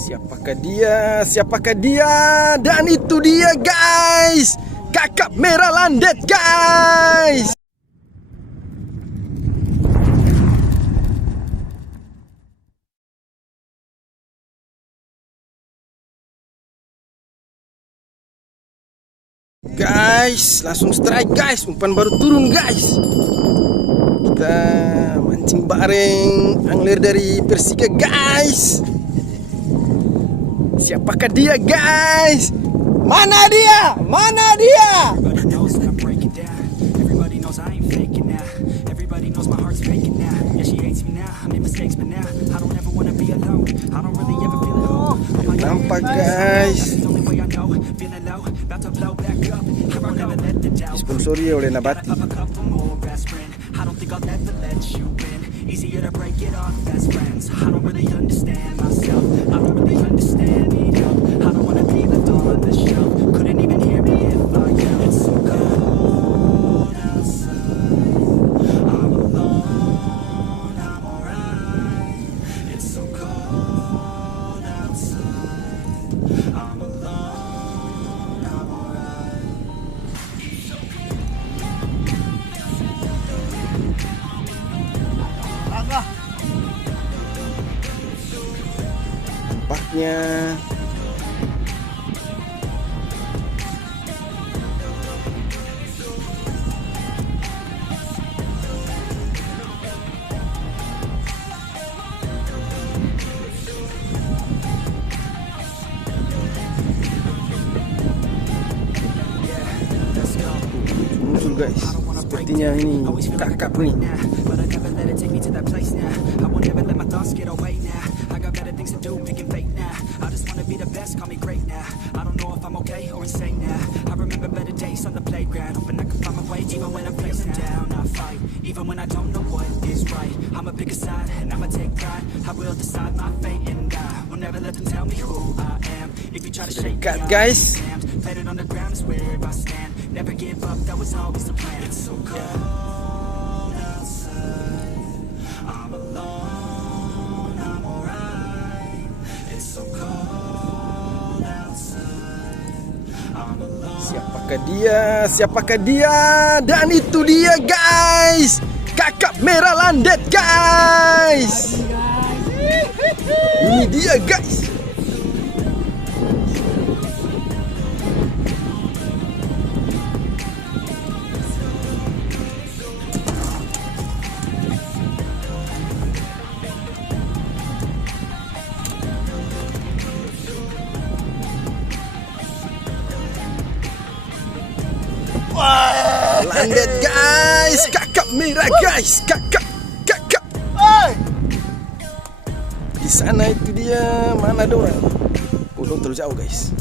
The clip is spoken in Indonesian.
Siapakah dia? Siapakah dia? Dan itu dia guys, kakap merah landet guys. Guys, langsung strike guys, umpan baru turun guys. Kita mancing bareng angler dari Persika guys. Siapakah dia guys? Mana dia? Mana dia? Nampak guys. Disponsori oleh Nabati. Nampaknya muncul guys, sepertinya ini kakap nih. Sudah dekat guys. Siapakah dia? Siapakah dia? Dan itu dia guys, kakap merah landet guys. Ini dia guys. Landet guys, kakap merah guys, kakap. Di sana itu dia, mana dorang? Oh, terlalu jauh guys.